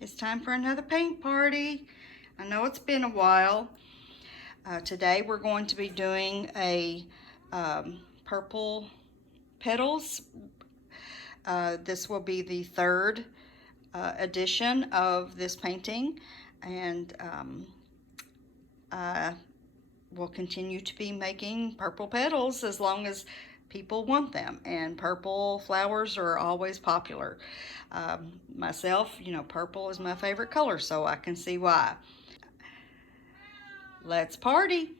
It's time for another paint party. I know it's been a while. Today we're going to be doing a purple petals. This will be the third edition of this painting, and I will continue to be making purple petals as long as people want them, and purple flowers are always popular. Myself, purple is my favorite color, so I can see why. Let's party.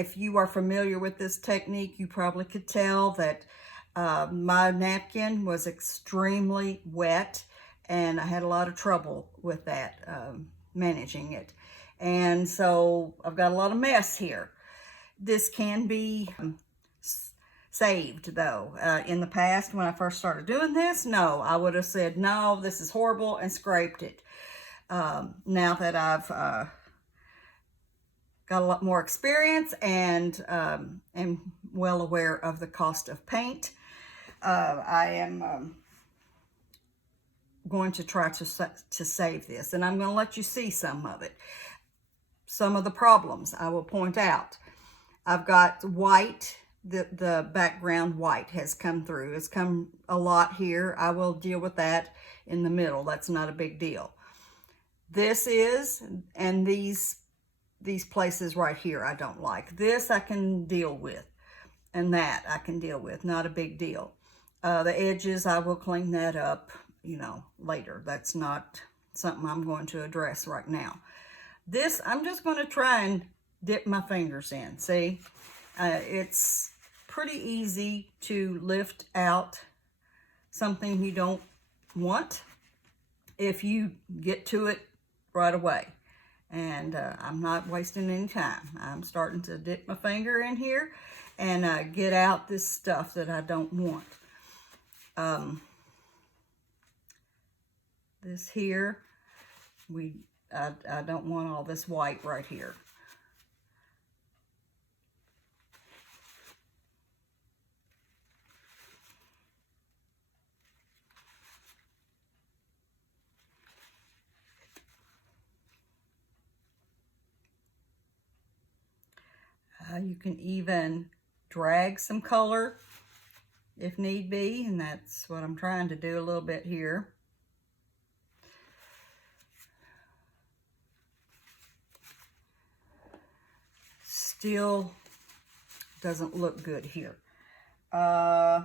if you are familiar with this technique, you probably could tell that my napkin was extremely wet, and I had a lot of trouble with that, managing it. And so I've got a lot of mess here. This can be saved though. In the past, when I first started doing this, no, I would have said, no, this is horrible, and scraped it. Now that I've got a lot more experience and am well aware of the cost of paint, I am going to try to save this, and I'm going to let you see some of it. Some of the problems I will point out. I've got white, the background white has come through. It's come a lot here. I will deal with that in the middle. That's not a big deal. This is, and these places right here I don't like. This I can deal with, and that I can deal with. Not a big deal. The edges, I will clean that up, you know, later. That's not something I'm going to address right now. This, I'm just going to try and dip my fingers in. See, it's pretty easy to lift out something you don't want if you get to it right away. And I'm not wasting any time. I'm starting to dip my finger in here and get out this stuff that I don't want. This here, I don't want all this white right here. You can even drag some color if need be, and that's what I'm trying to do a little bit here. Still doesn't look good here. I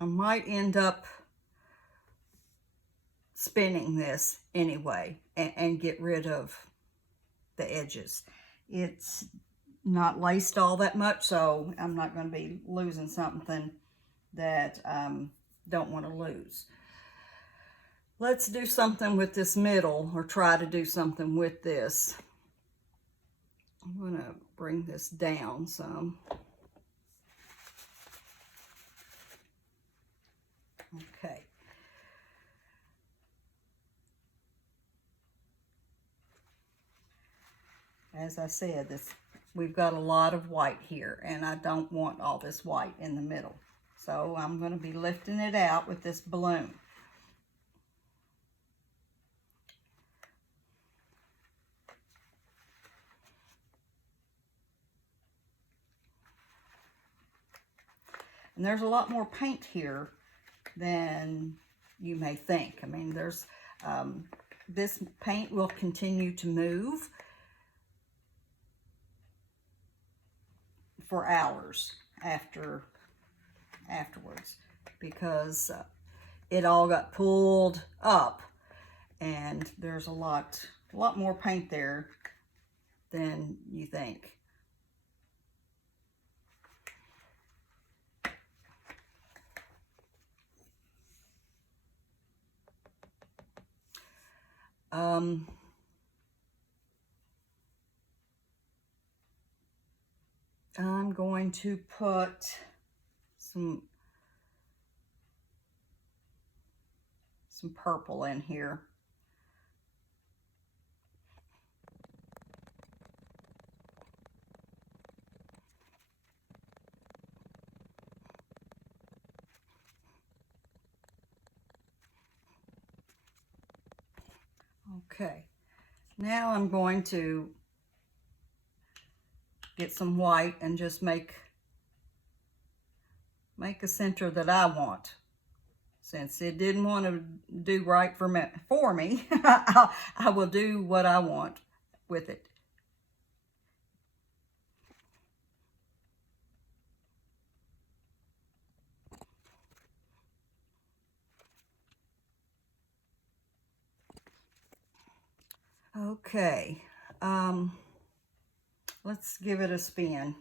might end up spinning this anyway and get rid of the edges. It's not laced all that much, so I'm not going to be losing something that don't want to lose. Let's do something with this middle, or try to do something with this. I'm going to bring this down some. Okay. As I said, we've got a lot of white here, and I don't want all this white in the middle. So I'm going to be lifting it out with this balloon. And there's a lot more paint here than you may think. I mean, there's this paint will continue to move for hours afterwards, because it all got pulled up, and there's a lot more paint there than you think. I'm going to put some purple in here. Okay, now I'm going to get some white and just make a center that I want. Since it didn't want to do right for me, I will do what I want with it. Okay, let's give it a spin.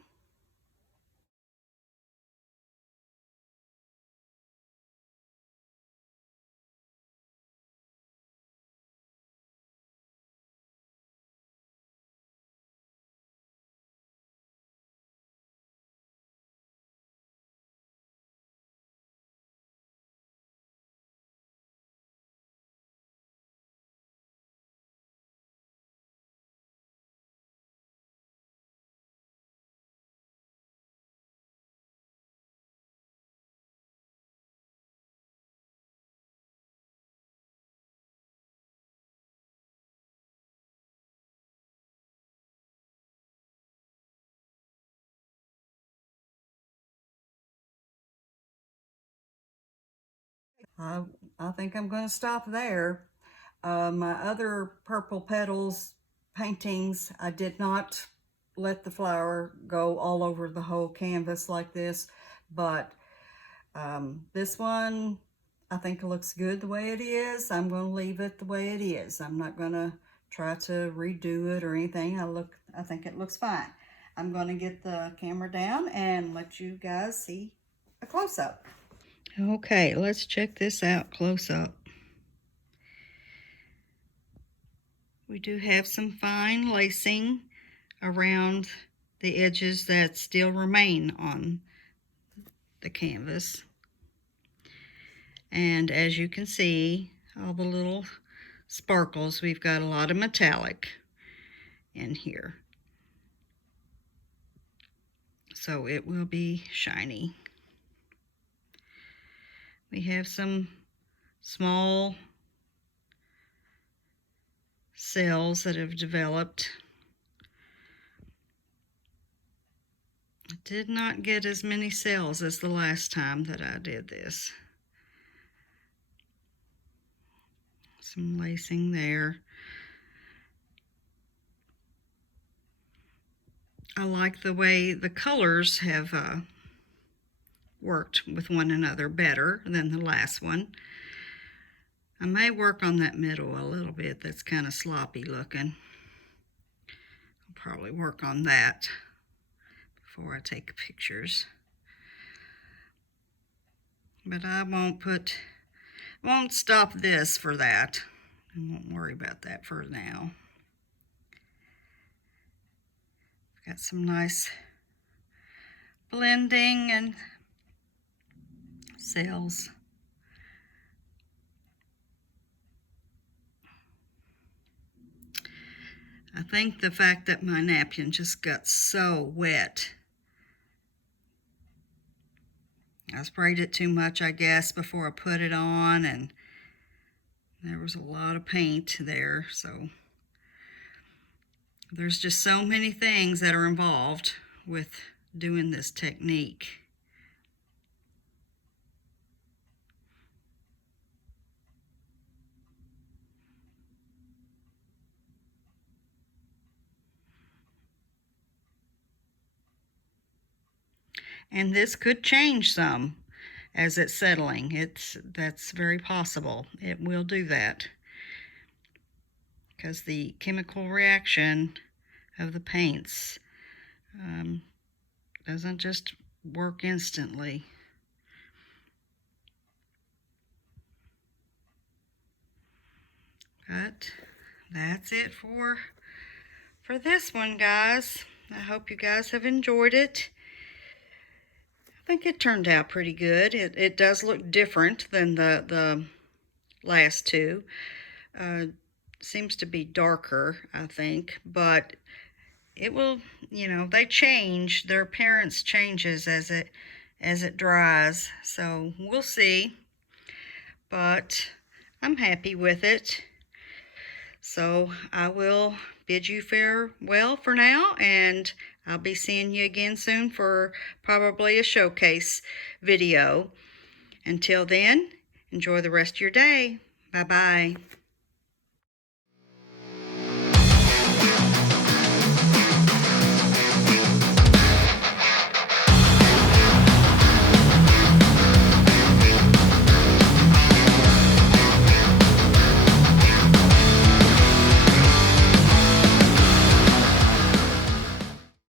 I, I think I'm going to stop there. My other purple petals paintings, I did not let the flower go all over the whole canvas like this, but this one I think it looks good the way it is. I'm going to leave it the way it is. I'm not going to try to redo it or anything. I think it looks fine. I'm going to get the camera down and let you guys see a close-up. Okay, let's check this out close up. We do have some fine lacing around the edges that still remain on the canvas. And as you can see, all the little sparkles, we've got a lot of metallic in here. So it will be shiny. We have some small cells that have developed. I did not get as many cells as the last time that I did this. Some lacing there. I like the way the colors have worked with one another better than the last one. I may work on that middle a little bit. That's kind of sloppy looking. I'll probably work on that before I take pictures. But I won't stop this for that. I won't worry about that for now. Got some nice blending and cells. I think the fact that my napkin just got so wet, I sprayed it too much, I guess, before I put it on, and there was a lot of paint there, so there's just so many things that are involved with doing this technique. And this could change some as it's settling. That's very possible. It will do that because the chemical reaction of the paints doesn't just work instantly. But that's it for this one, guys. I hope you guys have enjoyed it. I think it turned out pretty good. It does look different than the last two. Seems to be darker, I think, but it will, they change. Their appearance changes as it dries. So we'll see. But I'm happy with it. So I will bid you farewell for now, and I'll be seeing you again soon for probably a showcase video. Until then, enjoy the rest of your day. Bye-bye.